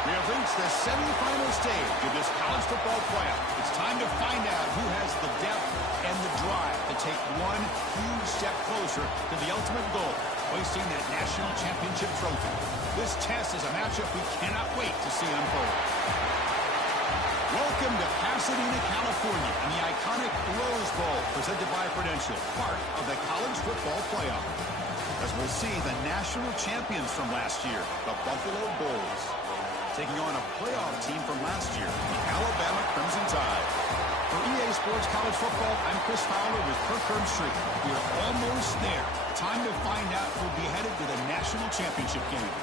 We have reached the semifinal stage of this college football playoff. It's time to find out who has the depth and the drive to take one huge step closer to the ultimate goal, hoisting that national championship trophy. This test is a matchup we cannot wait to see unfold. Welcome to Pasadena, California, and the iconic Rose Bowl, presented by Prudential, part of the college football playoff. As we'll see the national champions from last year, the Buffalo Bulls, taking on a playoff team from last year, the Alabama Crimson Tide. For EA Sports College Football, I'm Chris Fowler with Kirk Herbstreit. We're almost there. Time to find out who'll be headed to the national championship game.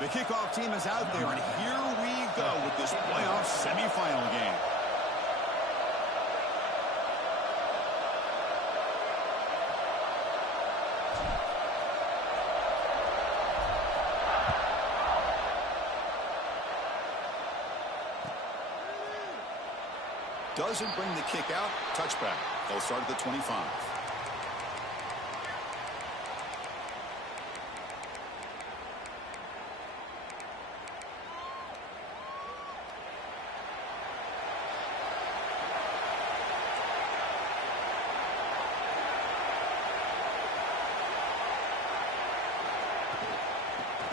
The kickoff team is out there, and here we go with this playoff semifinal game. Doesn't bring the kick out. Touchback. They'll start at the 25.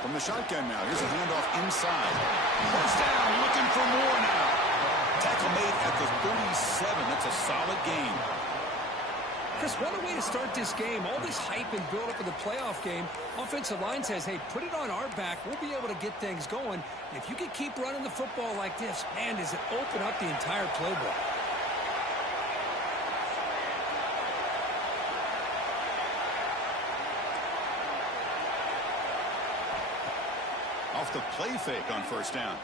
From the shotgun now, here's a handoff inside. First down, looking for more now. Tackle made at the 37. That's a solid gain. Chris, what a way to start this game. All this hype and build-up of the playoff game. Offensive line says, hey, put it on our back. We'll be able to get things going. And if you can keep running the football like this, man, does it open up the entire playbook. Off the play fake on first down.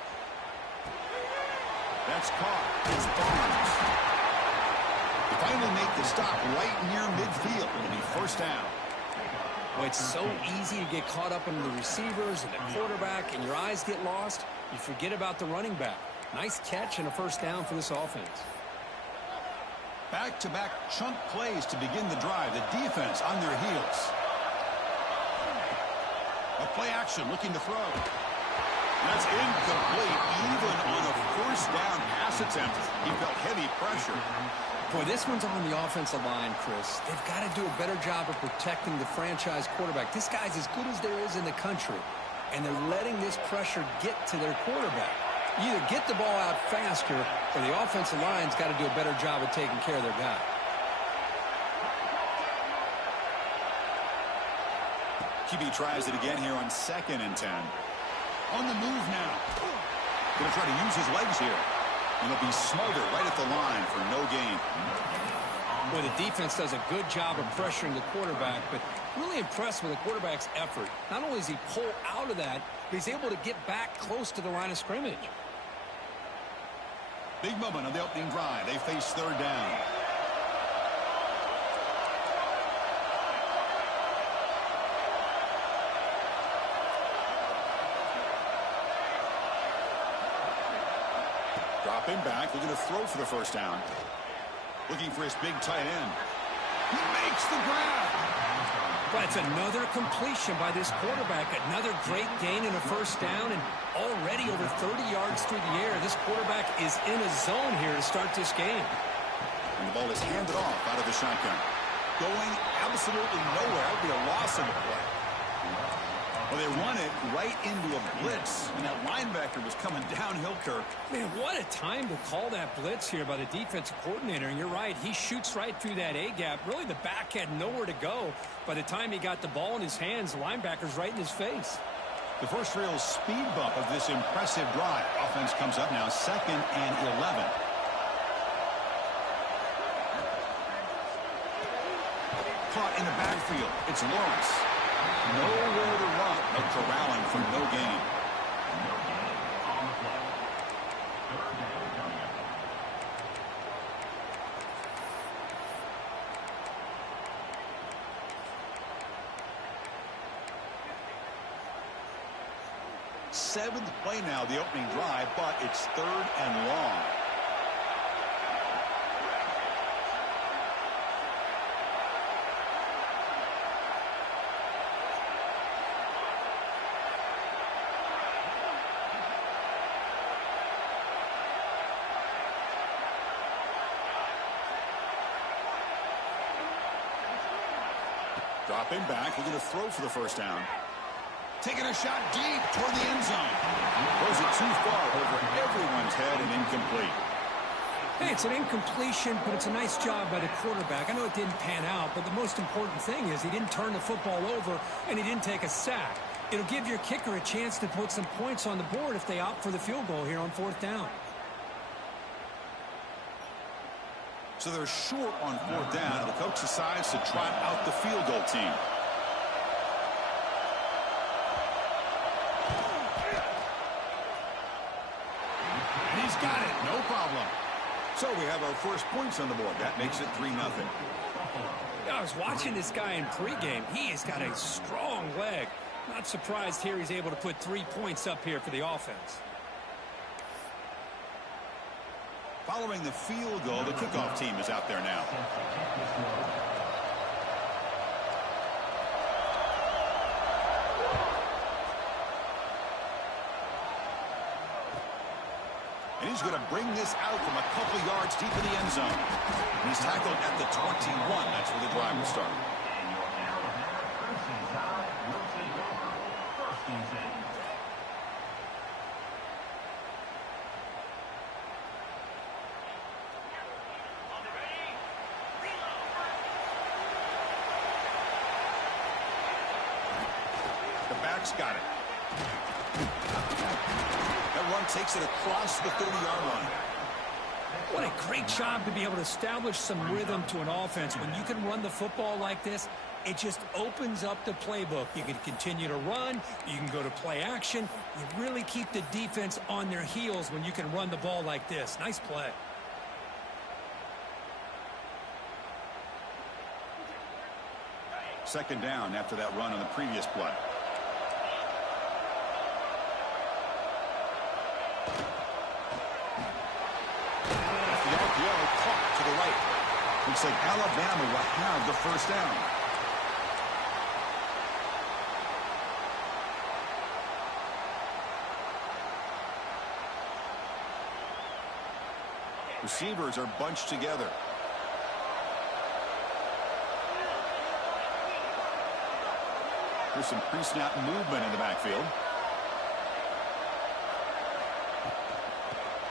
That's caught. It's Barnes. They finally make the stop right near midfield. It'll be first down. Well, it's so easy to get caught up in the receivers and the quarterback, and your eyes get lost. You forget about the running back. Nice catch and a first down for this offense. Back-to-back chunk plays to begin the drive. The defense on their heels. A play action looking to throw. That's incomplete. Even on a first down pass attempt, he felt heavy pressure. Boy, this one's on the offensive line, Chris. They've got to do a better job of protecting the franchise quarterback. This guy's as good as there is in the country, and they're letting this pressure get to their quarterback. You either get the ball out faster, or the offensive line's got to do a better job of taking care of their guy. QB tries it again here on 2nd and 10. On the move now. Going to try to use his legs here. And he'll be smothered right at the line for no gain. Well, the defense does a good job of pressuring the quarterback, but really impressed with the quarterback's effort. Not only does he pull out of that, but he's able to get back close to the line of scrimmage. Big moment on the opening drive. They face third down. Dropping back, looking to throw for the first down. Looking for his big tight end. He makes the grab. But it's another completion by this quarterback. Another great gain in a first down, and already over 30 yards through the air. This quarterback is in a zone here to start this game. And the ball is handed off out of the shotgun. Going absolutely nowhere. That would be a loss in the play. Well, they run it right into a blitz, and that linebacker was coming downhill, Kirk. Man, what a time to call that blitz here by the defensive coordinator. And you're right, he shoots right through that A-gap. Really, the back had nowhere to go. By the time he got the ball in his hands, the linebacker's right in his face. The first real speed bump of this impressive drive. Offense comes up now 2nd and 11. Caught in the backfield. It's Lawrence. Nowhere to run, but corralling for no gain. 7th play now, the opening drive, but it's 3rd and long. Dropping back, we're going to throw for the first down. Taking a shot deep toward the end zone. Throws it too far over everyone's head and incomplete. Hey, it's an incompletion, but it's a nice job by the quarterback. I know it didn't pan out, but the most important thing is he didn't turn the football over and he didn't take a sack. It'll give your kicker a chance to put some points on the board if they opt for the field goal here on 4th down. So they're short on 4th down. The coach decides to trot out the field goal team. And he's got it. No problem. So we have our first points on the board. That makes it 3-0. I was watching this guy in pregame. He has got a strong leg. Not surprised here he's able to put 3 points up here for the offense. Following the field goal, the kickoff team is out there now. And he's going to bring this out from a couple yards deep in the end zone. And he's tackled at the 21. That's where the drive will start. Got it. That run takes it across the 30-yard line. What a great job to be able to establish some rhythm to an offense. When you can run the football like this, it just opens up the playbook. You can continue to run. You can go to play action. You really keep the defense on their heels when you can run the ball like this. Nice play. Second down after that run on the previous play. Caught to the right. Looks like Alabama will have the first down. Receivers are bunched together. There's some pre-snap movement in the backfield.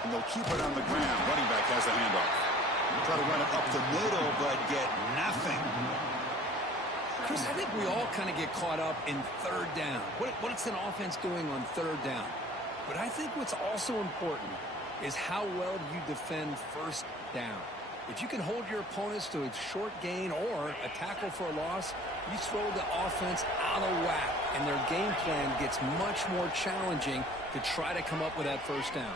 And they'll keep it on the ground. Running back has the handoff. Try to run it up the middle, but get nothing. Chris, I think we all kind of get caught up in 3rd down. What's an offense doing on 3rd down? But I think what's also important is how well you defend 1st down. If you can hold your opponents to a short gain or a tackle for a loss, you throw the offense out of whack, and their game plan gets much more challenging to try to come up with that 1st down.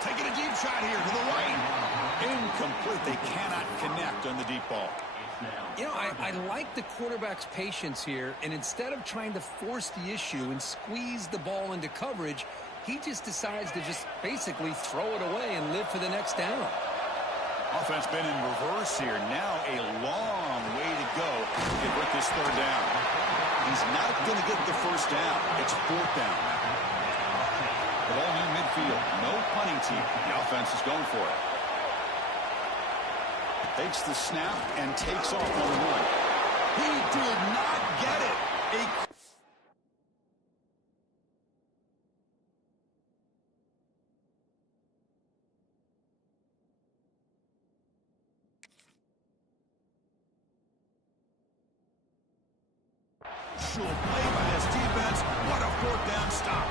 Taking a deep shot here to the right. Incomplete. They cannot connect on the deep ball. You know, I like the quarterback's patience here, and instead of trying to force the issue and squeeze the ball into coverage, he just decides to just basically throw it away and live for the next down. Offense been in reverse here. Now a long way to go to get with this 3rd down. He's not going to get the first down. It's 4th down. The ball near midfield. No punting team. The offense is going for it. Takes the snap and takes off on the run. He did not get it. Play by this defense. What a 4th down stop.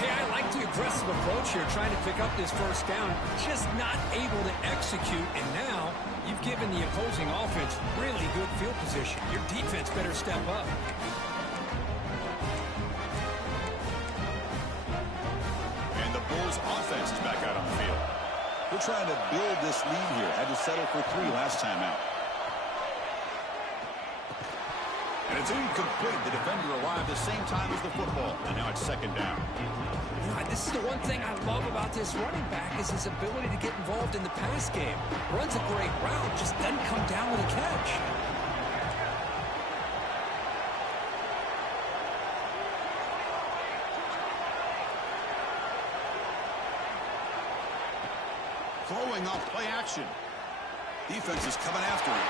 Hey, I like the aggressive approach here, trying to pick up this 1st down, just not able to execute, and now you've given the opposing offense really good field position. Your defense better step up. And the Bulls offense is back out on the field. They're trying to build this lead here. Had to settle for 3 last time out. And it's incomplete. The defender arrived the same time as the football. And now it's second down. This is the one thing I love about this running back is his ability to get involved in the pass game. Runs a great route, just doesn't come down with a catch. Throwing off play action. Defense is coming after him.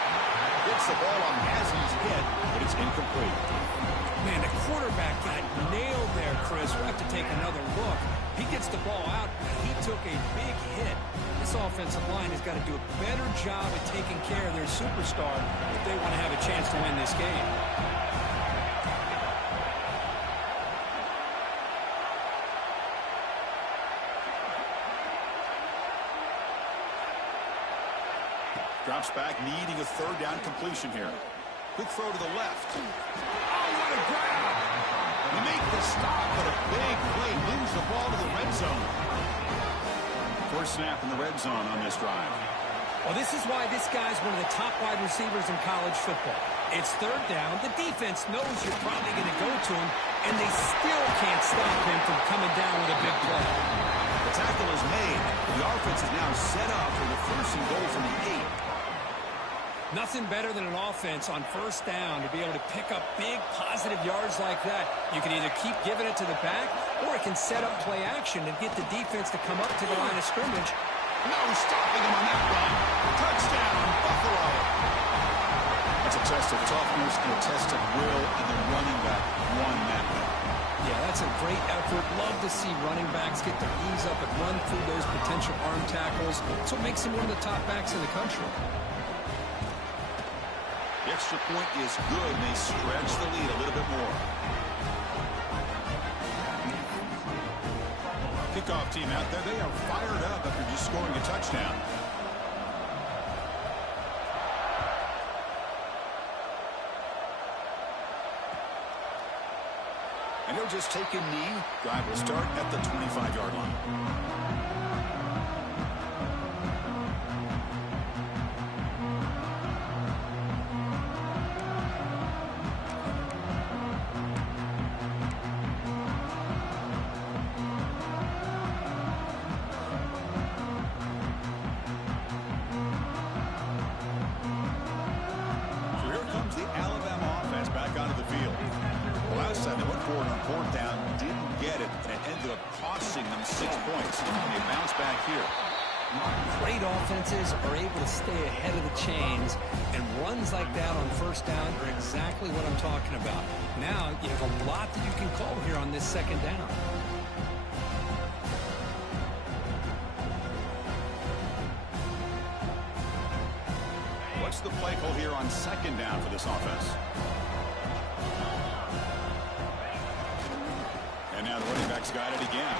Gets the ball on Hasley's head, but it's incomplete. Man, the quarterback got nailed there, Chris. We'll have to take another look. He gets the ball out, but he took a big hit. This offensive line has got to do a better job at taking care of their superstar if they want to have a chance to win this game. Drops back, needing a third down completion here. Quick throw to the left. Oh, what a grab! They make the stop, but a big play moves the ball to the red zone. First snap in the red zone on this drive. Well, this is why this guy's one of the top wide receivers in college football. It's third down. The defense knows you're probably going to go to him, and they still can't stop him from coming down with a big play. The tackle is made. The offense is now set up for the first and goal from the 8. Nothing better than an offense on first down to be able to pick up big positive yards like that. You can either keep giving it to the back, or it can set up play action and get the defense to come up to the line of scrimmage. No stopping him on that run. Touchdown, Buffalo. It's a test of toughness and a test of will, and the running back won that one. Yeah, that's a great effort. Love to see running backs get their knees up and run through those potential arm tackles. So it makes him one of the top backs in the country. The extra point is good, and they stretch the lead a little bit more. Kickoff team out there, they are fired up after just scoring a touchdown. And he'll just take a knee. Drive will start at the 25-yard line. Great offenses are able to stay ahead of the chains, and runs like that on first down are exactly what I'm talking about. Now you have a lot that you can call here on this second down. What's the play call here on second down for this offense? And now the running back's got it again.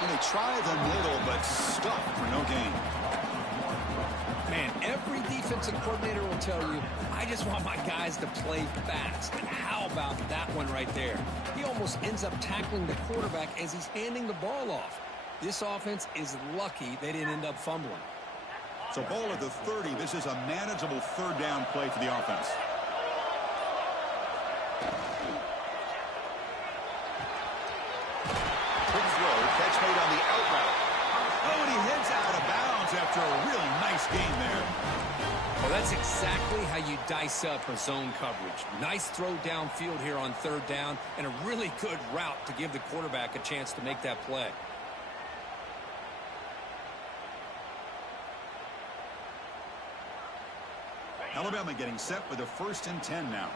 And they try the middle, but stuffed for no gain. Man, every defensive coordinator will tell you, I just want my guys to play fast. And how about that one right there? He almost ends up tackling the quarterback as he's handing the ball off. This offense is lucky they didn't end up fumbling. So ball at the 30. This is a manageable third down play for the offense. Quick throw, catch made on the out route. Oh, and he heads out of bounds after a really nice game there. Well, that's exactly how you dice up a zone coverage. Nice throw downfield here on third down, and a really good route to give the quarterback a chance to make that play. Alabama getting set for the 1st and 10 now.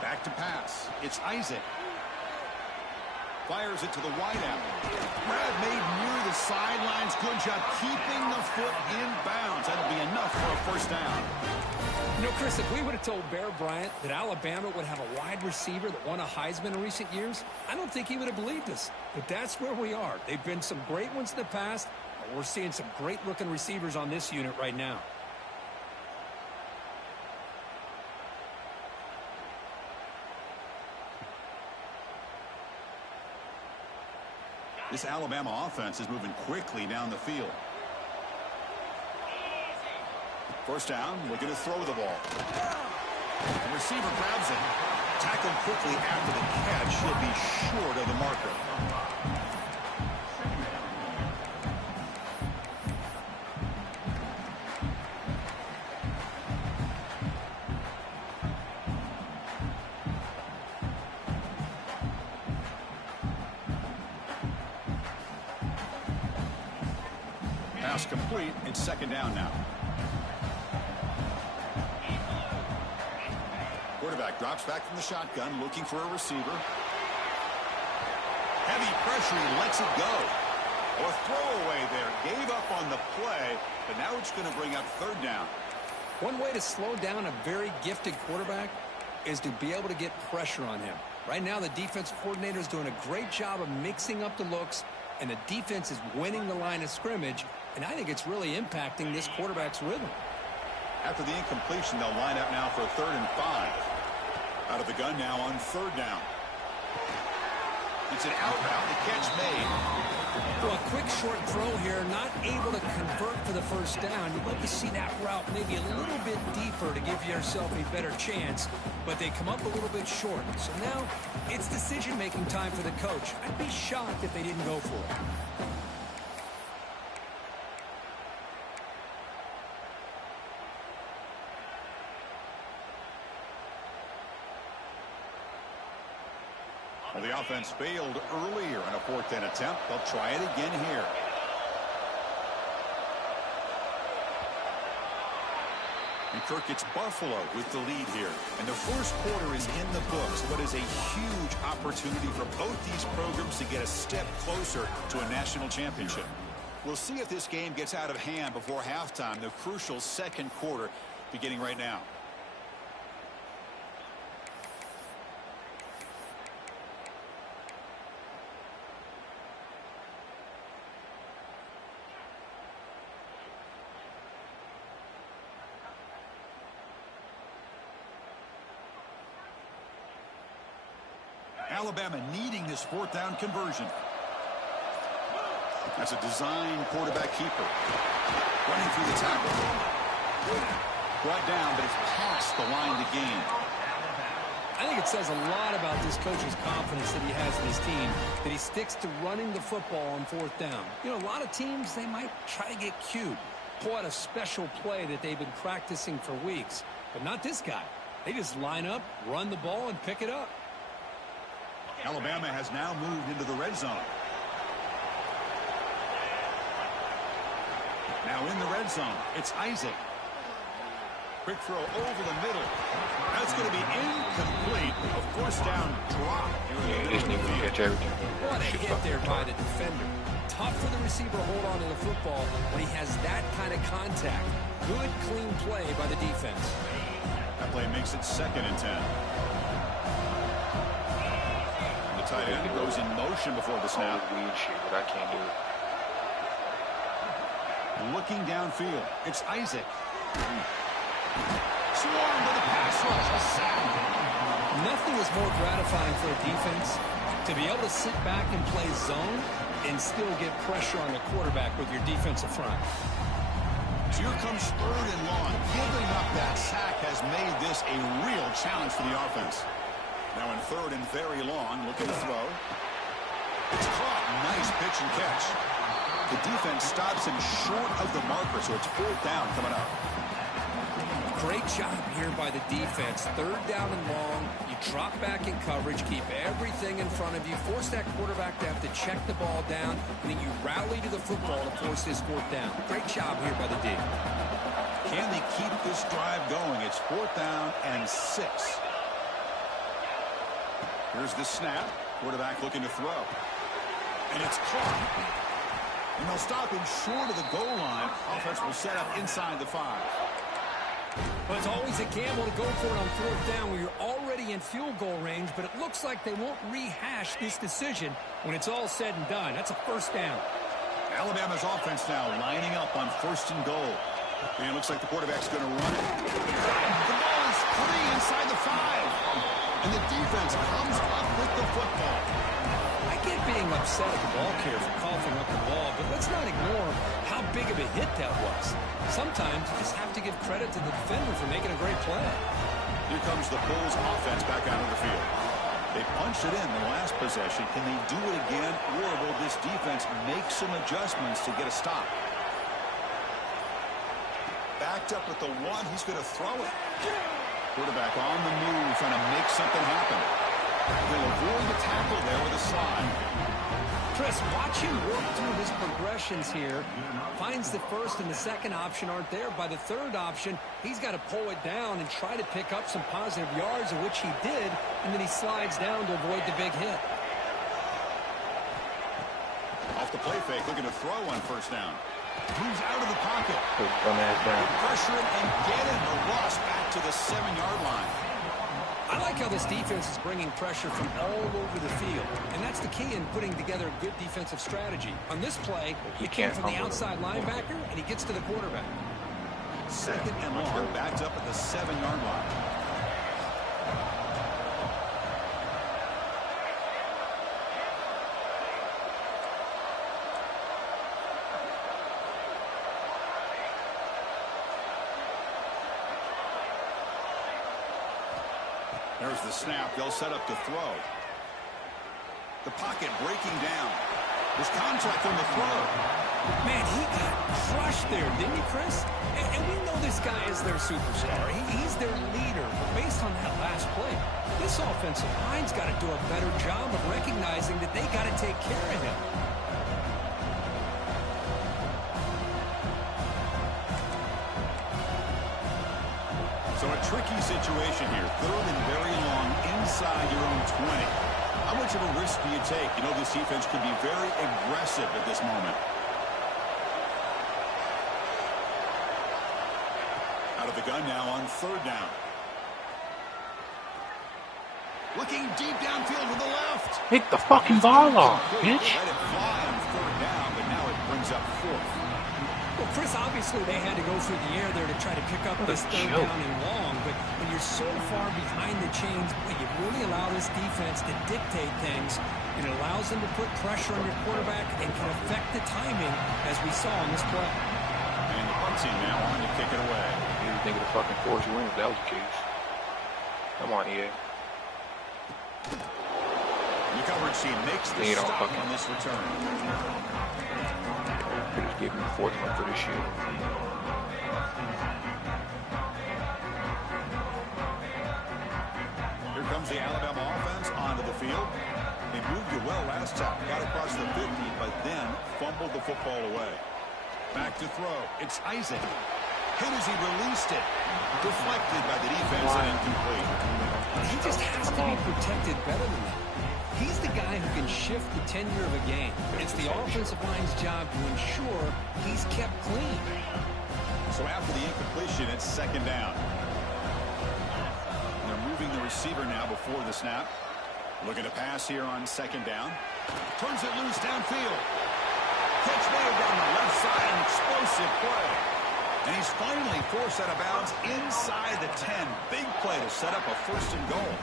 Back to pass. It's Isaac. Fires it to the wideout. Grab made near the sidelines. Good job keeping the foot in bounds. That'll be enough for a first down. You know, Chris, if we would have told Bear Bryant that Alabama would have a wide receiver that won a Heisman in recent years, I don't think he would have believed us. But that's where we are. They've been some great ones in the past. We're seeing some great-looking receivers on this unit right now. This Alabama offense is moving quickly down the field. First down, looking to throw the ball. The receiver grabs it. Tackled quickly after the catch. He'll be short of the marker. Pass complete. It's second down now. Quarterback drops back from the shotgun, looking for a receiver. Heavy pressure, he lets it go. A throwaway there, gave up on the play, but now it's going to bring up third down. One way to slow down a very gifted quarterback is to be able to get pressure on him. Right now, the defense coordinator is doing a great job of mixing up the looks, and the defense is winning the line of scrimmage, and I think it's really impacting this quarterback's rhythm. After the incompletion, they'll line up now for a 3rd and 5. Out of the gun now on 3rd down. It's an out route, the catch made. Well, a quick short throw here, not able to convert for the first down. You'd love to see that route maybe a little bit deeper to give yourself a better chance, but they come up a little bit short. So now it's decision-making time for the coach. I'd be shocked if they didn't go for it. Well, the offense failed earlier on a 4th down attempt. They'll try it again here. And Kirk, it's Buffalo with the lead here. And the first quarter is in the books. What is a huge opportunity for both these programs to get a step closer to a national championship. We'll see if this game gets out of hand before halftime. The crucial second quarter beginning right now. Alabama needing this 4th down conversion. That's a design quarterback keeper. Running through the tackle. Brought down, but it's past the line to gain. I think it says a lot about this coach's confidence that he has in his team, that he sticks to running the football on 4th down. You know, a lot of teams, they might try to get cute, pull out a special play that they've been practicing for weeks, but not this guy. They just line up, run the ball, and pick it up. Alabama has now moved into the red zone. Now in the red zone, it's Isaac. Quick throw over the middle. That's going to be incomplete. A 4th down drop here in the middle of the field. What a hit there by the defender. Tough for the receiver to hold on to the football when he has that kind of contact. Good, clean play by the defense. That play makes it 2nd and 10. Tight end goes in motion before the snap. But I can't do it. Looking downfield, it's Isaac. Swarmed to the pass rush, a sack. Nothing is more gratifying for a defense to be able to sit back and play zone and still get pressure on the quarterback with your defensive front. So here comes 3rd and long. Giving up that sack has made this a real challenge for the offense. Now in 3rd and very long, looking to throw. It's caught. Nice pitch and catch. The defense stops him short of the marker, so it's 4th down coming up. Great job here by the defense. 3rd down and long. You drop back in coverage, keep everything in front of you, force that quarterback to have to check the ball down, and then you rally to the football to force this 4th down. Great job here by the D. Can they keep this drive going? It's 4th down and 6. Here's the snap. Quarterback looking to throw. And it's caught. And they'll stop him short of the goal line. Offense will set up inside the 5. Well, it's always a gamble to go for it on 4th down where you're already in field goal range, but it looks like they won't rehash this decision when it's all said and done. That's a 1st down. Alabama's offense now lining up on 1st and goal. And it looks like the quarterback's going to run it. The ball is free inside the 5. And the defense comes up with the football. I get being upset at the ball carrier for coughing up the ball, but let's not ignore how big of a hit that was. Sometimes you just have to give credit to the defender for making a great play. Here comes the Bulls offense back out of the field. They punched it in the last possession. Can they do it again, or will this defense make some adjustments to get a stop? Backed up with the one, he's going to throw it. Quarterback on the move, trying to make something happen. He'll avoid the tackle there with a slide. Chris, watch him work through his progressions here. Finds the first and the second option aren't there. By the third option, he's got to pull it down and try to pick up some positive yards, of which he did, and then he slides down to avoid the big hit. Off the play fake, looking to throw on first down. Moves out of the pocket. Pressure him and get him. A loss back to the 7-yard line. I like how this defense is bringing pressure from all over the field, and that's the key in putting together a good defensive strategy. On this play, he came from the outside linebacker, and he gets to the quarterback. Second and long, backed up at the 7-yard line. There's the snap. They'll set up to throw. The pocket breaking down. There's contact on the throw. Man, he got crushed there, didn't he, Chris? And we know this guy is their superstar. He's their leader. But based on that last play, this offensive line's got to do a better job of recognizing that they got to take care of him. So a tricky situation here. Third and very long inside your own 20. How much of a risk do you take? You know, this defense could be very aggressive at this moment. Out of the gun now on third down. Looking deep downfield to the left. Pick the fucking ball off, bitch. Let it fly on third down, but now it brings up fourth. Well, Chris, obviously they had to go through the air there to try to pick up this third down and long, but when you're so far behind the chains, you really allow this defense to dictate things. It allows them to put pressure on your quarterback and can affect the timing, as we saw on this play. And the punt team now on to kick it away. You didn't think of the fucking force win if that was the case. Come on, EA. The coverage team makes the stop on this return. Could have given the fourth one for this year. Here comes the Alabama offense onto the field. They moved it well last time. Got across the 50, but then fumbled the football away. Back to throw. It's Isaac. Hit as he released it. Deflected by the defense and incomplete. He just has to be protected better than that. He's the guy who can shift the tenure of a game. It's the offensive line's job to ensure he's kept clean. So after the incompletion, it's second down. They're moving the receiver now before the snap. Looking to pass here on second down. Turns it loose downfield. Catch made down the left side, an explosive play. And he's finally forced out of bounds inside the 10. Big play to set up a first and goal.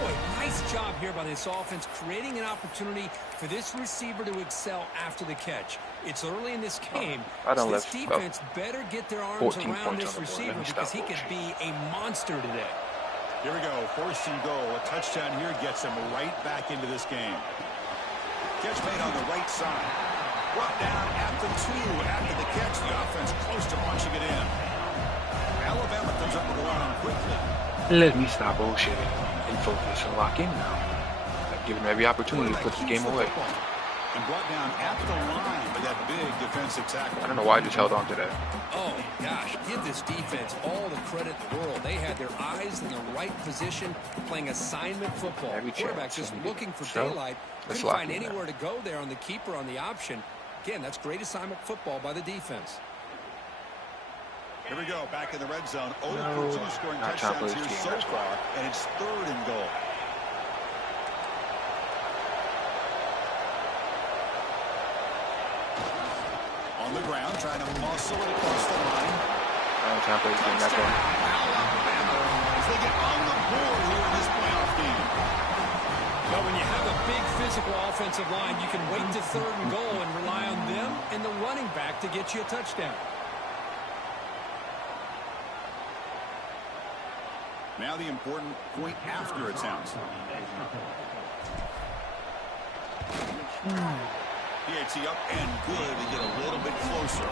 Boy, nice job here by this offense, creating an opportunity for this receiver to excel after the catch. It's early in this game, so this defense better get their arms around this receiver because he could be a monster today. Here we go, first and goal. A touchdown here gets him right back into this game. Catch made on the right side. Brought down at the 2 after the catch. The offense close to punching it in. Alabama comes up with the run quickly. Let me stop bullshitting and focus and lock in now. I've given him every opportunity to put the game away. And brought down at the line by that big defensive tackle. I don't know why I just held on to that. Oh, gosh, give this defense all the credit in the world. They had their eyes in the right position, playing assignment football. The quarterback just looking for daylight. Couldn't find anywhere to go there on the keeper on the option. Again, that's great assignment football by the defense. Here we go, back in the red zone. 0 for 2 scoring touchdowns here so far, and it's third and goal. On the ground, trying to muscle it across the line. Touchdown, Alabama, as they get on the board here in this playoff game. Well, when you have a big physical offensive line, you can wait to third and goal and rely on them and the running back to get you a touchdown. Now the important point after attempts. PAT up and good to get a little bit closer.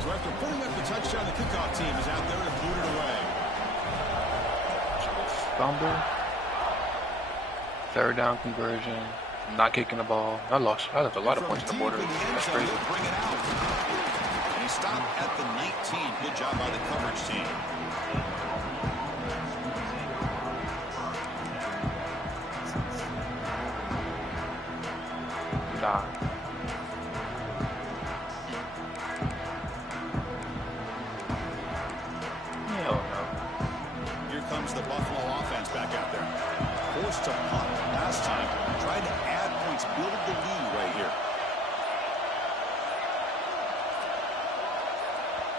So after putting up the touchdown, the kickoff team is out there to boot it away. Fumble. Third down conversion. Not kicking the ball. I left a lot of points on the board. That's crazy. Bring it out. And he stopped at the 19. Good job by the coverage team. Nah. Hell no. Here comes the Buffalo offense back out there. Forced to punt last time. Tried to add points, build the lead right here.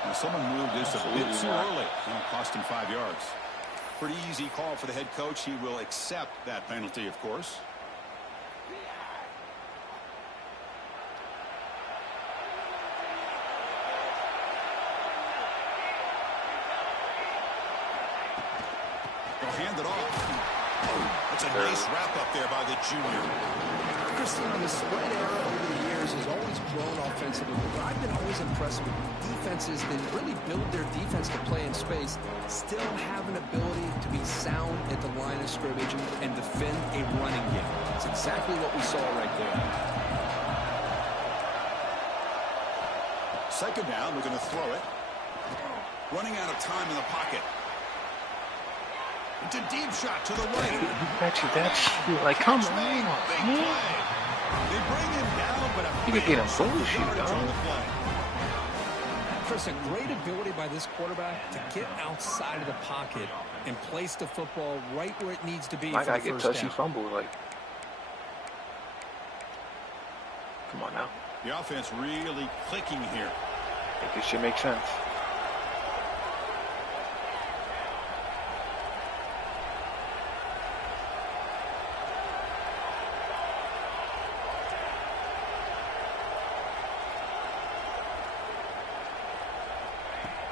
Now someone moved this a bit too early. It'll cost him 5 yards. Pretty easy call for the head coach. He will accept that penalty, of course. They'll hand it off. That's a nice wrap up there by the junior. Christian, the spread era over the years has always grown offensively, but I've been always impressed with defenses that really build their defense to play in space, still have an ability to be sound at the line of scrimmage and defend a running game. It's exactly what we saw right there. Second down, we're going to throw it. Running out of time in the pocket. It's a deep shot to the right. Actually, that's like, come on, Big man. play. They bring him down, but You could get him bullshit, on dog. the play. Chris, a great ability by this quarterback to get outside of the pocket and place the football right where it needs to be My for guy the get first touchy down. fumble, like, come on now. The offense really clicking here. Make this shit make sense.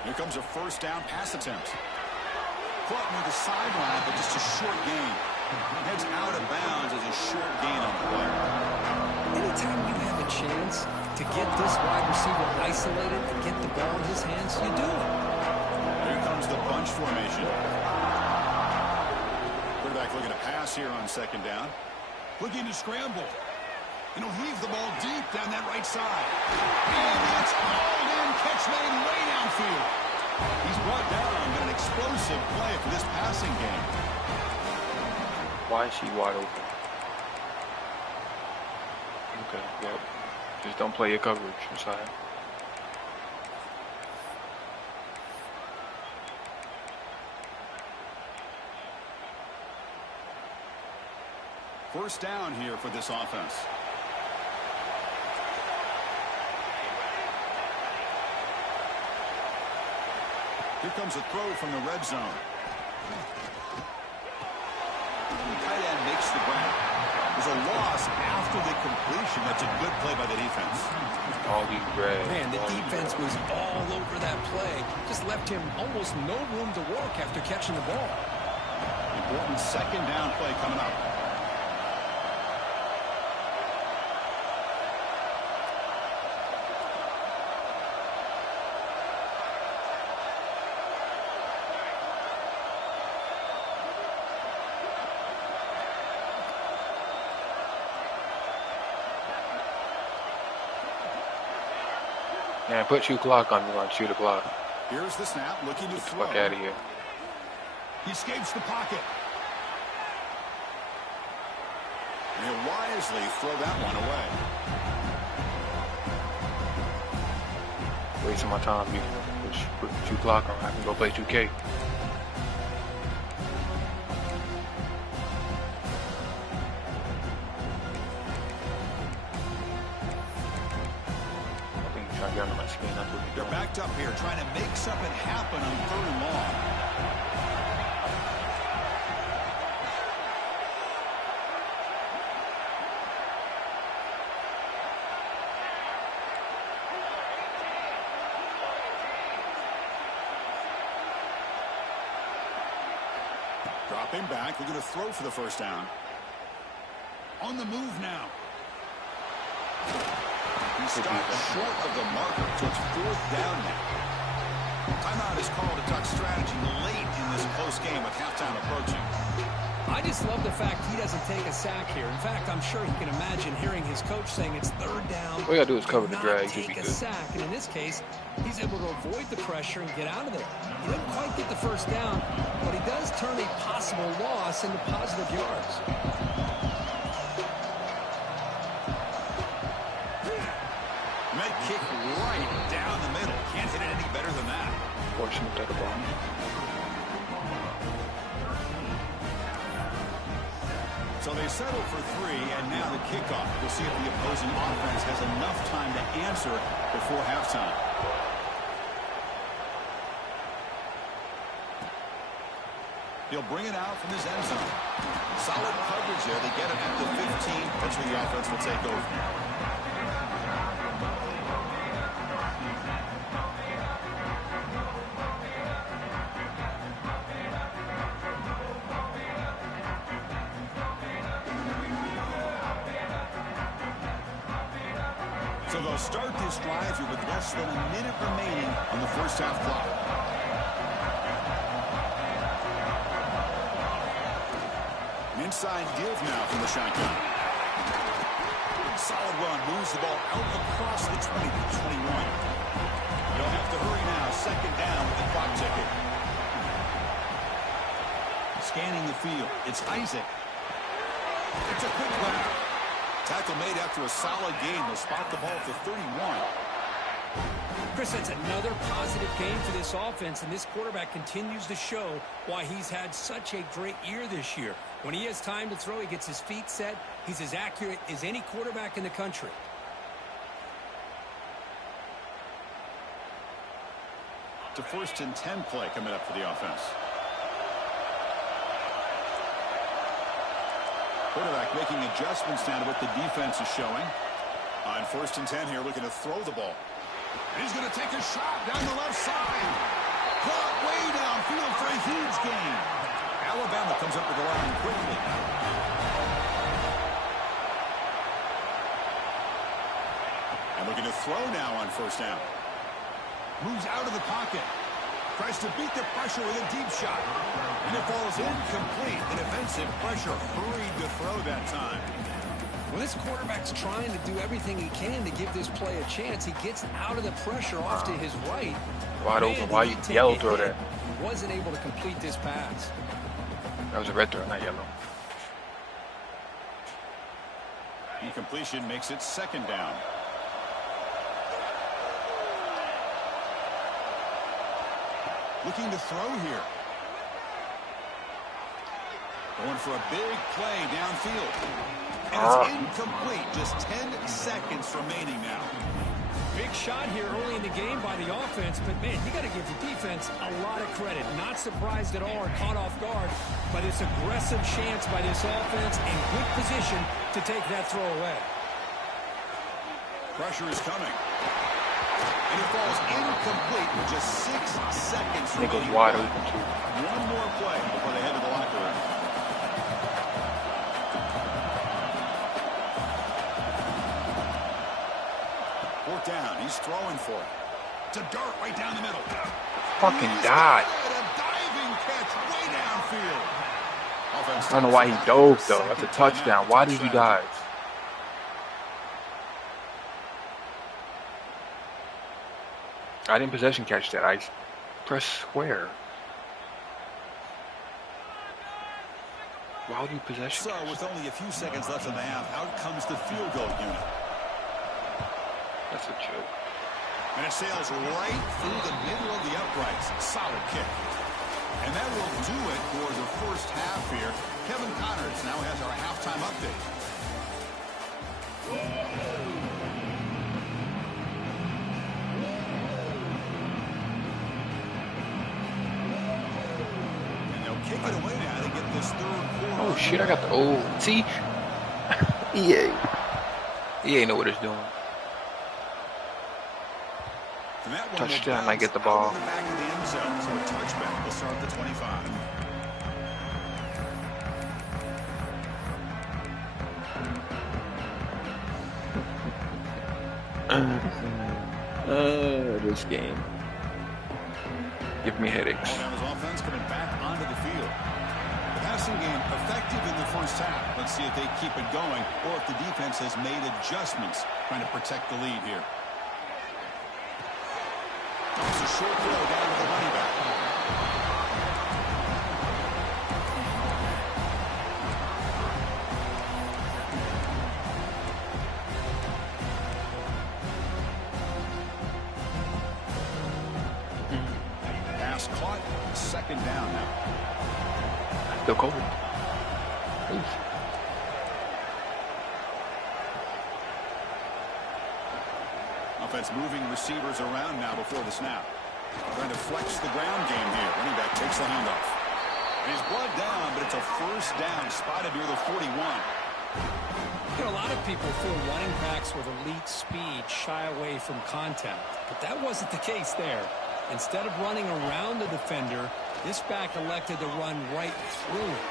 Here comes a first down pass attempt. Caught near the sideline, but just a short gain. Heads out of bounds as a short gain on the play. Anytime you have a chance to get this wide receiver isolated and get the ball in his hands, you do it. Here comes the bunch formation. Quarterback looking to pass here on second down. Looking to scramble. And he'll heave the ball deep down that right side. And it's hauled in. Catch made way downfield. He's brought down, but an explosive play for this passing game. Why is she wide open? Okay, well, just don't play your coverage inside. First down here for this offense. Here comes a throw from the red zone. The tight end makes the grab. There's a loss after the completion. That's a good play by the defense. All these red. Man, the defense was all over that play. Just left him almost no room to work after catching the ball. Important second down play coming up. Man, put you clock on me, like shoot a clock. Here's the snap, looking to Get the throw. fuck out of here. He escapes the pocket. And he'll wisely throw that one away. Wasting my time. You put 2 clock on. I can go play 2K. Get under my skin. That's what he's They're doing. backed up here, trying to make something happen on third and long. Stepping back, they're going to throw for the first down. On the move now. He stopped short of the marker, so it's fourth down now. Timeout is called to talk strategy late in this close game with halftime approaching. I just love the fact he doesn't take a sack here. In fact, I'm sure he can imagine hearing his coach saying it's third down. All you gotta do is cover the drag. Take a sack, and in this case, he's able to avoid the pressure and get out of there. He doesn't quite get the first down, but he does turn a possible loss into positive yards. Med kick right down the middle. Can't hit it any better than that. Fortunate that ball. So they settle for 3, and now the kickoff. We'll see if the opposing offense has enough time to answer before halftime. He'll bring it out from his end zone. Solid coverage there. They get him at the 15. That's where the offense will take over. So they'll start this drive here with less than a minute remaining on the first half clock. An inside give now from the shotgun. Solid run, moves the ball out across the 20 to 21. They'll have to hurry now, second down with the clock ticking. Scanning the field, it's Isaac. It's a quick grab. Tackle made after a solid gain. They'll spot the ball at the 31. Chris, that's another positive game for this offense, and this quarterback continues to show why he's had such a great year this year. When he has time to throw, he gets his feet set. He's as accurate as any quarterback in the country. It's a 1st and 10 play coming up for the offense. Quarterback making adjustments now to what the defense is showing. On 1st and 10 here, looking to throw the ball. And he's going to take a shot down the left side. Caught way downfield for a huge gain. Alabama comes up with the line quickly. And looking to throw now on 1st down. Moves out of the pocket. Tries to beat the pressure with a deep shot. And it falls incomplete. The defensive pressure hurried to throw that time. When this quarterback's trying to do everything he can to give this play a chance, he gets out of the pressure off to his right. Wide open. Why you yellow throw that? He wasn't able to complete this pass. That was a red throw, not yellow. Incompletion makes it 2nd down. Looking to throw here. Going for a big play downfield. And it's incomplete. Just 10 seconds remaining now. Big shot here early in the game by the offense, but man, you got to give the defense a lot of credit. Not surprised at all or caught off guard by this aggressive chance by this offense and good position to take that throw away. Pressure is coming. And it falls incomplete with just 6 seconds remaining. It goes wide open too. One more play before they head to the locker room. Fourth down. He's throwing for it. It's a dart right down the middle. Fucking died. A diving catch way downfield. I don't know why he dove though. That's a touchdown. Why did he dive? I didn't possession catch that. I pressed square. Why would you possession catch? So with only a few seconds left in the half, out comes the field goal unit. That's a joke. And it sails right through the middle of the uprights. Solid kick. And that will do it for the first half here. Kevin Connors now has our halftime update. Kick it away now to get this 3rd quarter. Oh shit, I got the old. See? EA know what it's doing. Touchdown, I get the ball. Back of the end zone, so a touchback will start the 25. This game. Give me headaches. Alabama's offense coming back onto the field. The passing game effective in the first half. Let's see if they keep it going or if the defense has made adjustments trying to protect the lead here. It's a short throw down to the running back. Pass caught. Second down now. Still cold. Offense moving receivers around now before the snap. Trying to flex the ground game here. Running back takes the handoff. And he's brought down, but it's a first down spotted near the 41. You know, a lot of people feel running backs with elite speed shy away from contact, but that wasn't the case there. Instead of running around the defender, this back elected to run right through it.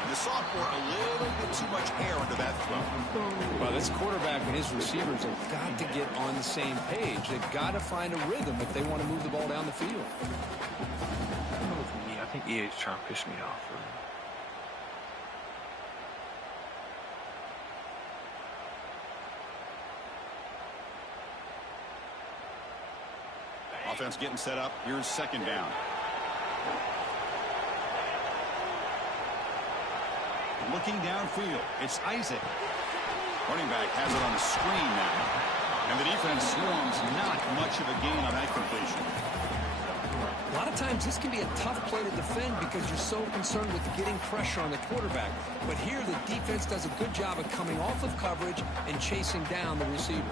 And the sophomore a little bit too much air under that throw. Well, this quarterback and his receivers have got to get on the same page. They've got to find a rhythm if they want to move the ball down the field. I think EA is trying to piss me off. Offense getting set up. Here's second down. Looking downfield. It's Isaac. Running back has it on the screen now. And the defense swarms. Not much of a gain on that completion. A lot of times this can be a tough play to defend because you're so concerned with getting pressure on the quarterback. But here the defense does a good job of coming off of coverage and chasing down the receiver.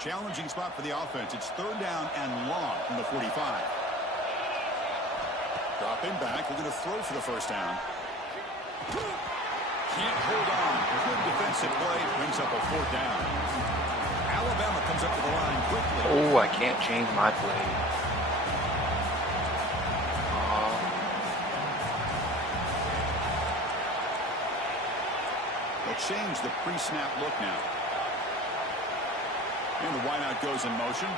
Challenging spot for the offense. It's third down and long from the 45. Dropping back. We're going to throw for the first down. Can't hold on. Good defensive play. Brings up a fourth down. Alabama comes up to the line quickly. Oh, I can't change my play. They'll change the pre-snap look now. And the wideout goes in motion.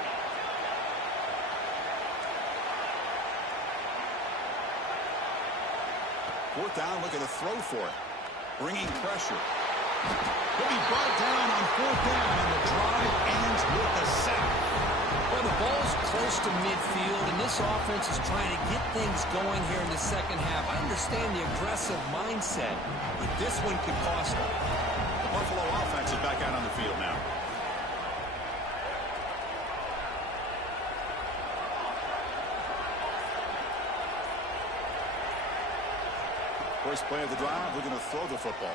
Fourth down, looking to throw for it. Bringing pressure. He'll be brought down on fourth down, and the drive ends with a sack. Well, the ball's close to midfield, and this offense is trying to get things going here in the second half. I understand the aggressive mindset, but this one could cost them. The Buffalo offense is back out on the field now. First play of the drive, we're going to throw the football.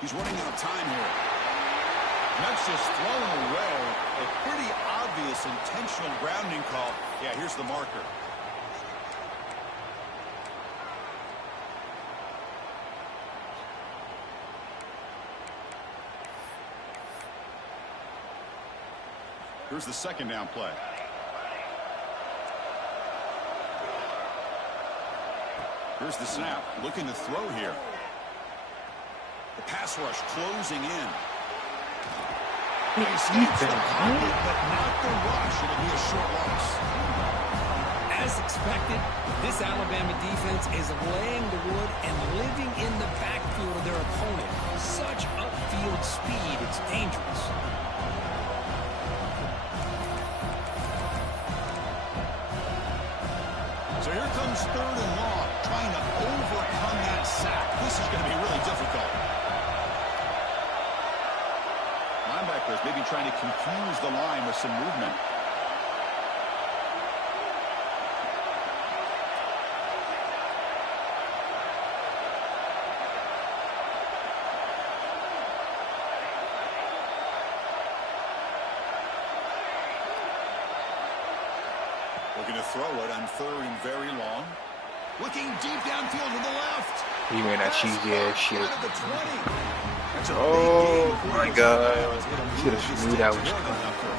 He's running out of time here. Memphis thrown away. A pretty obvious intentional grounding call. Yeah, here's the marker. Here's the second down play. Here's the snap, looking to throw here. The pass rush closing in. He escapes the pocket, but not the rush. It'll be a short loss. As expected, this Alabama defense is laying the wood and living in the backfield of their opponent. Such upfield speed, it's dangerous. So here comes third and long, trying to overcome that sack. This is going to be really difficult. Linebackers maybe trying to confuse the line with some movement. Looking to throw it on third and very long. Looking deep downfield to the left. He ran that cheesy ass shit. That's Oh my god. Should have knew that was coming.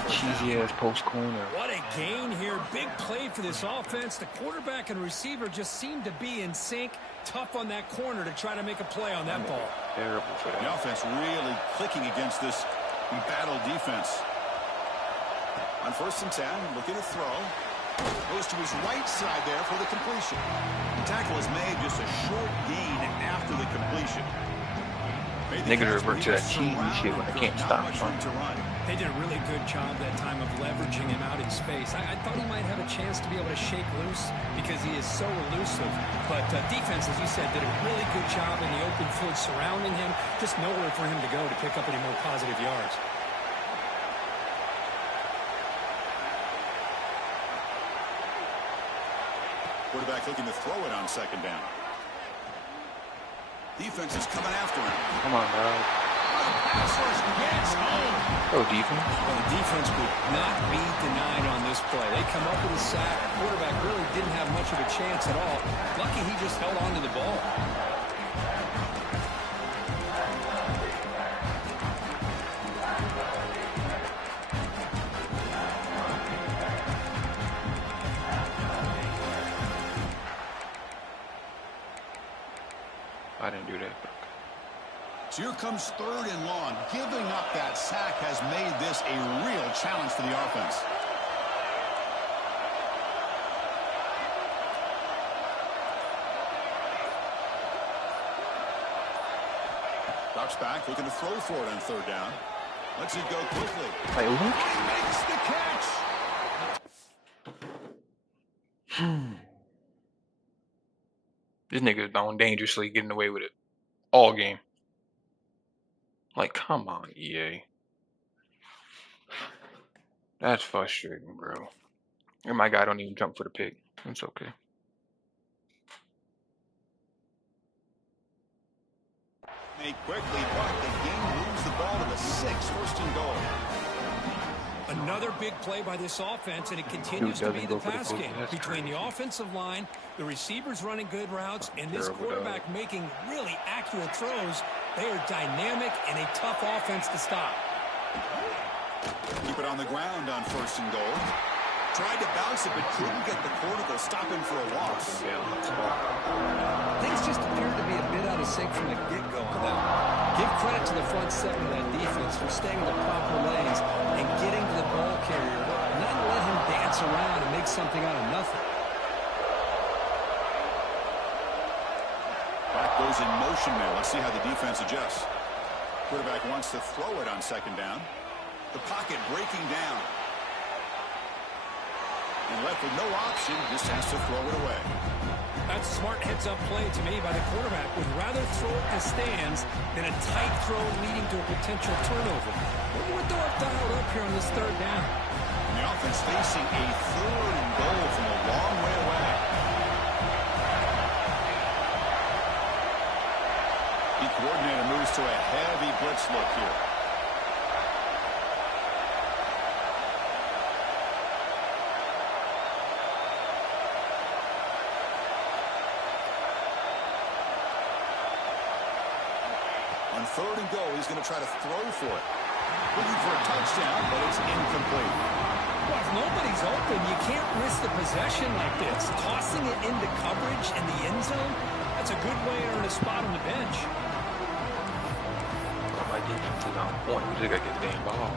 Cheesy ass post corner. What a gain here. Big play for this offense. The quarterback and receiver just seem to be in sync. Tough on that corner to try to make a play on that ball. Terrible for that. The offense really clicking against this embattled defense. On 1st and 10, looking to throw. Goes to his right side there for the completion. The tackle is made just a short gain after the completion. Niggas revert to that cheesy shit when they can't stop. They did a really good job that time of leveraging him out in space. I thought he might have a chance to be able to shake loose because he is so elusive. But defense, as you said, did a really good job in the open field surrounding him. Just nowhere for him to go to pick up any more positive yards. Quarterback looking to throw it on 2nd down. Defense is coming after him. Come on, dog. Pass rush gets home. Oh, defense. Well, the defense would not be denied on this play. They come up with a sack. The quarterback really didn't have much of a chance at all. Lucky he just held on to the ball. I didn't do that. So here comes 3rd and long. Giving up that sack has made this a real challenge for the offense. Ducks back, looking to throw for it on 3rd down. Lets it go quickly. Like, look. He makes the catch. This nigga is going dangerously, getting away with it all game. Like, come on, EA. That's frustrating, bro. And my guy don't even jump for the pick. It's okay. Made quickly, but the game moves the ball to the 6th, 1st and goal. Another big play by this offense, and it continues to be the pass game. Between the offensive line, the receivers running good routes, and this quarterback making really accurate throws, they are dynamic and a tough offense to stop. Keep it on the ground on 1st and goal. Tried to bounce it, but couldn't get the corner to stop him for a loss. Things just appeared to be a bit out of sync from the get-go on that one. Give credit to the front seven of that defense for staying in the proper lanes and getting to the ball carrier, not let him dance around and make something out of nothing. Back goes in motion now. Let's see how the defense adjusts. Quarterback wants to throw it on 2nd down. The pocket breaking down. And left with no option, just has to throw it away. That's a smart heads-up play to me by the quarterback. Would rather throw it to stands than a tight throw leading to a potential turnover. What would they have dialed up here on this 3rd down? And the offense facing a 3rd and goal from a long way away. The coordinator moves to a heavy blitz look here. On 3rd and goal, he's going to try to throw for it. Looking for a touchdown, but it's incomplete. Well, if nobody's open, you can't risk the possession like this. Tossing it into coverage in the end zone, that's a good way to earn a spot on the bench. Well, my defense is on point. We just got to get the damn ball.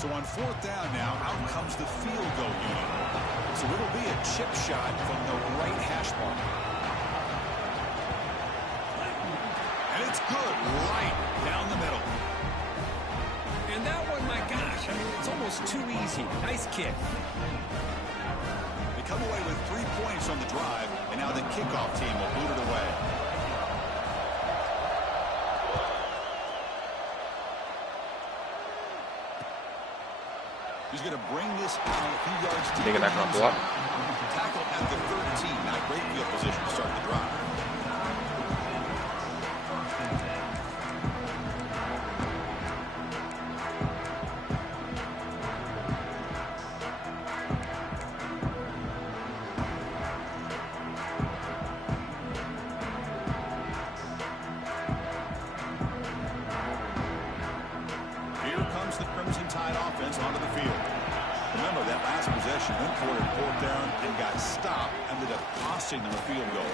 So on 4th down now, out comes the field goal unit. So it'll be a chip shot from the right hash mark. And it's good right down the middle. And that one, my gosh, I mean, it's almost too easy. Nice kick. They come away with 3 points on the drive, and now the kickoff team will boot it away. He's going to bring this out a few yards deep. Think that's going to block? Tackle at the 13. Not a great field position to start the drive. possession. Went for it, fourth down, and got stopped. Ended up costing them a field goal.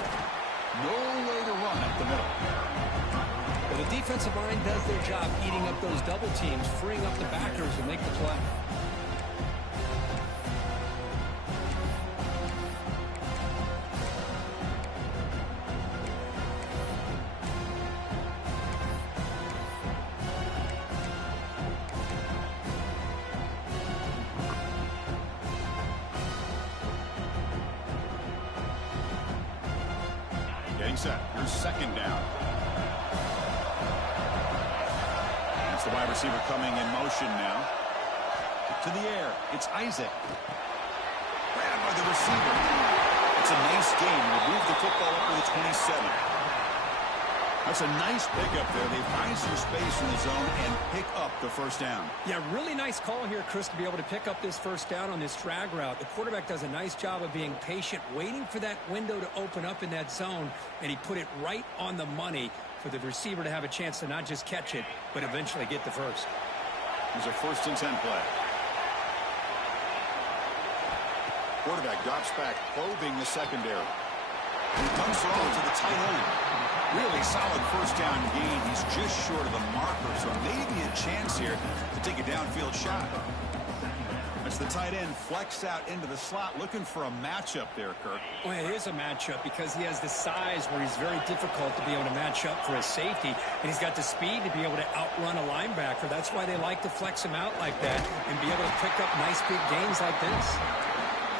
No way to run up the middle. Well, the defensive line does their job eating up those double teams, freeing up the backers to make the play. Getting set. Here's second down. It's the wide receiver coming in motion now. To the air. It's Isaac. Grabbed by the receiver. It's a nice game. They move the football up to the 27. That's a nice pickup there. They find some space in the zone and pick up the first down. Yeah, really nice call here, Chris, to be able to pick up this first down on this drag route. The quarterback does a nice job of being patient, waiting for that window to open up in that zone, and he put it right on the money for the receiver to have a chance to not just catch it, but eventually get the first. Here's a 1st and 10 play. Quarterback drops back, probing the secondary. He dumps it off to the tight end. Really solid first down gain. He's just short of the marker, so maybe a chance here to take a downfield shot. That's the tight end flexed out into the slot, looking for a matchup there, Kirk. Well, it is a matchup because he has the size where he's very difficult to be able to match up for a safety, and he's got the speed to be able to outrun a linebacker. That's why they like to flex him out like that and be able to pick up nice big gains like this.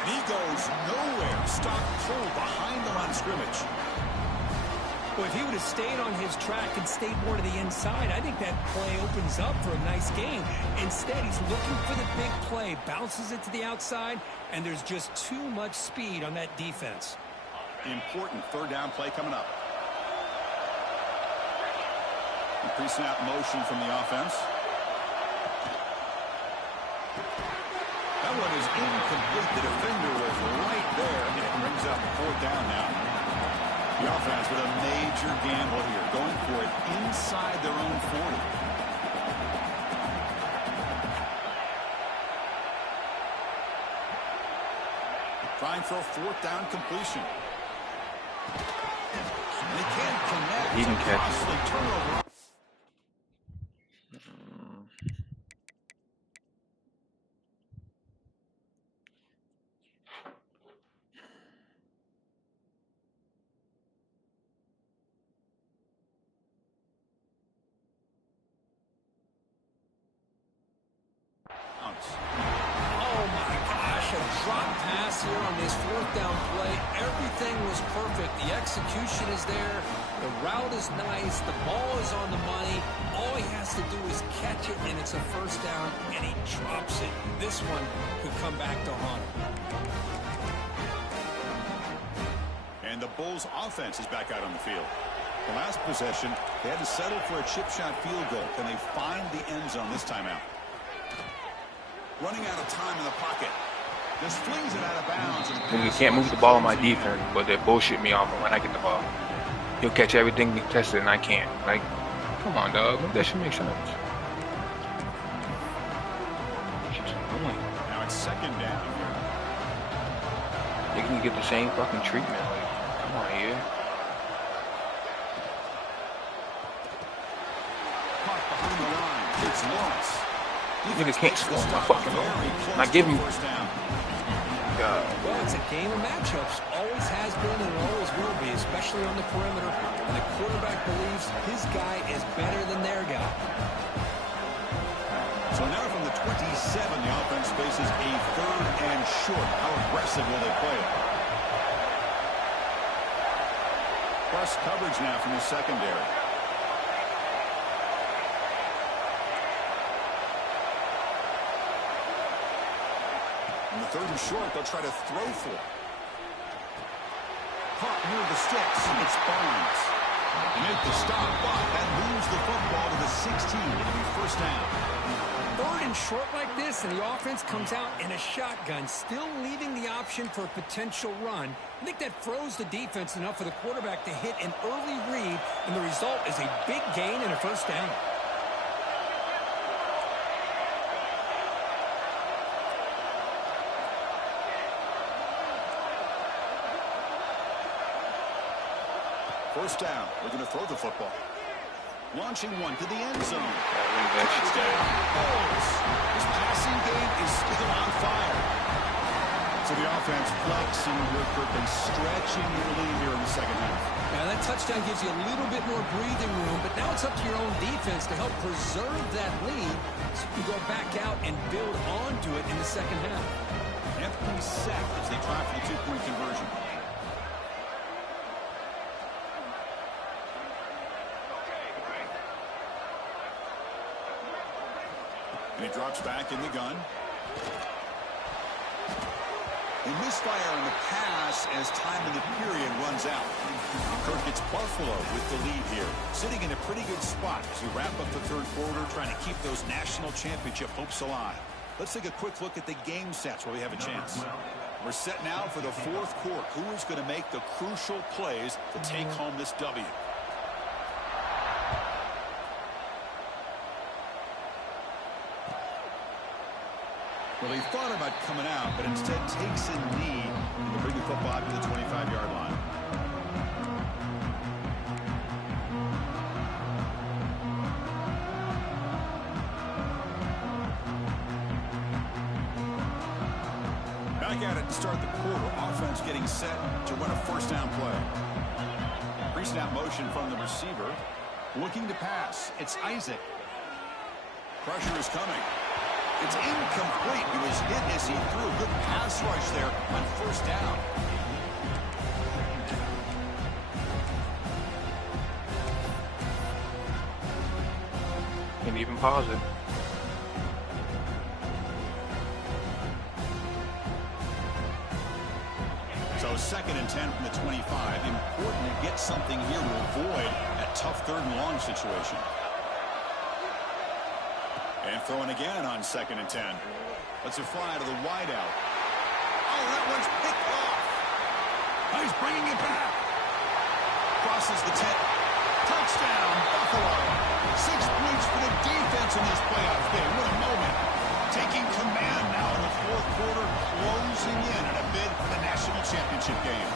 And he goes nowhere. Stop pull behind the line of scrimmage. Well, if he would have stayed on his track and stayed more to the inside, I think that play opens up for a nice gain. Instead, he's looking for the big play, bounces it to the outside, and there's just too much speed on that defense. Important third down play coming up. Pre-snap motion from the offense. That one is incomplete. The defender was right there, and it brings up 4th down now. The offense with a major gamble here, going for it inside their own 40. Trying for a 4th down completion. And he can't connect. He can catch it. Turnover. Oh my gosh, a drop pass here on this 4th down play. Everything was perfect. The execution is there. The route is nice. The ball is on the money. All he has to do is catch it, and it's a 1st down, and he drops it. This one could come back to haunt him. And the Bulls offense is back out on the field. The last possession, they had to settle for a chip shot field goal. Can they find the end zone this time out? Running out of time in the pocket. Just flings it out of bounds. And you can't move the ball on my defense, but they bullshit me off when I get the ball. He'll catch everything he tested, and I can't. Like, come on, dog. That should make sense. Now it's 2nd down. They can get the same fucking treatment. Like, come on here. Caught behind the line. It's Lawrence. Nigga can't score my fucking ball. And I give him. God. Well, it's a game of matchups. Always has been and always will be, especially on the perimeter. And the quarterback believes his guy is better than their guy. So now from the 27, the offense faces a 3rd and short. How aggressive will they play it? Plus coverage now from the secondary. On the 3rd and short, they'll try to throw for it. Caught near the sticks. It's Barnes. They make the stop, but that moves the football to the 16. It'll be 1st down. 3rd and short like this, and the offense comes out in a shotgun, still leaving the option for a potential run. I think that froze the defense enough for the quarterback to hit an early read, and the result is a big gain and a 1st down. First down. We're going to throw the football. Launching one to the end zone. Touchdown. His passing game is still on fire. So the offense flexing here quickly, stretching your lead here in the second half. Now that touchdown gives you a little bit more breathing room, but now it's up to your own defense to help preserve that lead so you can go back out and build onto it in the second half. Empty set as they try for the two-point conversion. And he drops back in the gun. A misfire on the pass as time in the period runs out. Kirk gets Buffalo with the lead here, sitting in a pretty good spot as we wrap up the third quarter, trying to keep those national championship hopes alive. Let's take a quick look at the game sets where we have a chance. We're set now for the fourth quarter. Who is going to make the crucial plays to take home this W? Well, he thought about coming out, but instead takes a knee to bring the football to the 25-yard line. Back at it to start the quarter. Offense getting set to run a first down play. Pre-snap motion from the receiver. Looking to pass. It's Isaac. Pressure is coming. It's incomplete. He was hit as he threw. Good pass rush there on first down. Can't even pause it. So 2nd and 10 from the 25. Important to get something here to avoid that tough third and long situation. And throwing again on 2nd and 10. Let's it fly to the wideout. Oh, that one's picked off. Oh, he's bringing it back. Crosses the 10. Touchdown, Buffalo. 6 points for the defense in this playoff game. What a moment. Taking command now in the fourth quarter, closing in on a bid for the national championship game.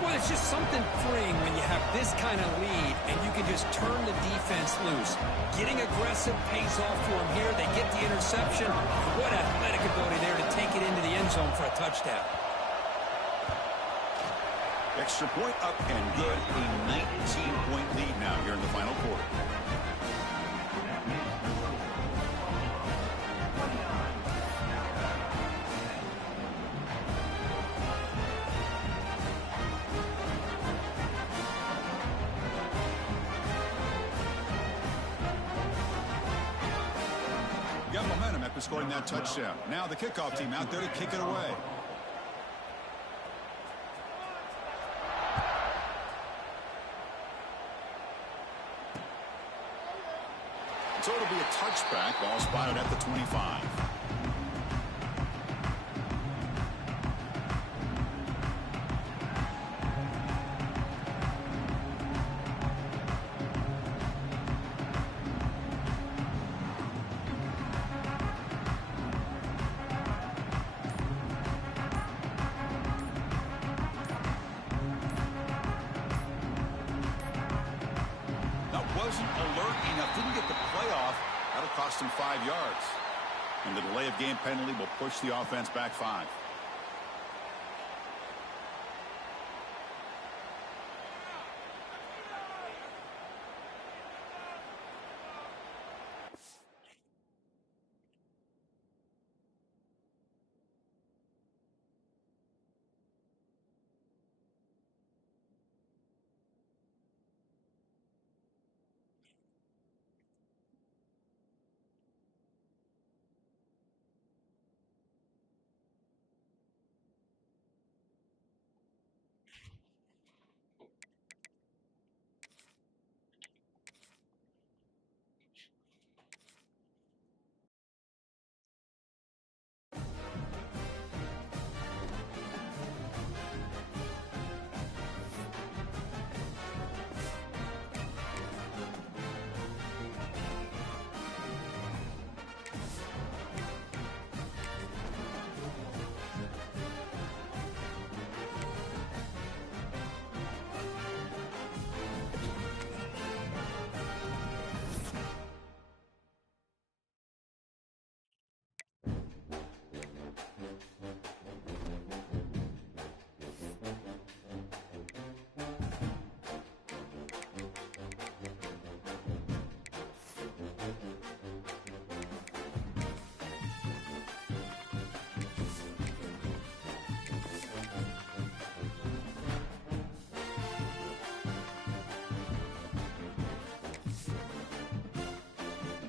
Well, it's just something freeing when you have this kind of lead and you can just turn the defense loose. Getting aggressive pays off for them here. They get the interception. What athletic ability there to take it into the end zone for a touchdown. Extra point up and good. A 19-point lead now here in the final quarter. Got momentum after scoring that touchdown. Now the kickoff team out there to kick it away. So it'll be a touchback. Ball spotted at the 25. Wasn't alert enough, didn't get the playoff. That'll cost him 5 yards. And the delay of game penalty will push the offense back 5.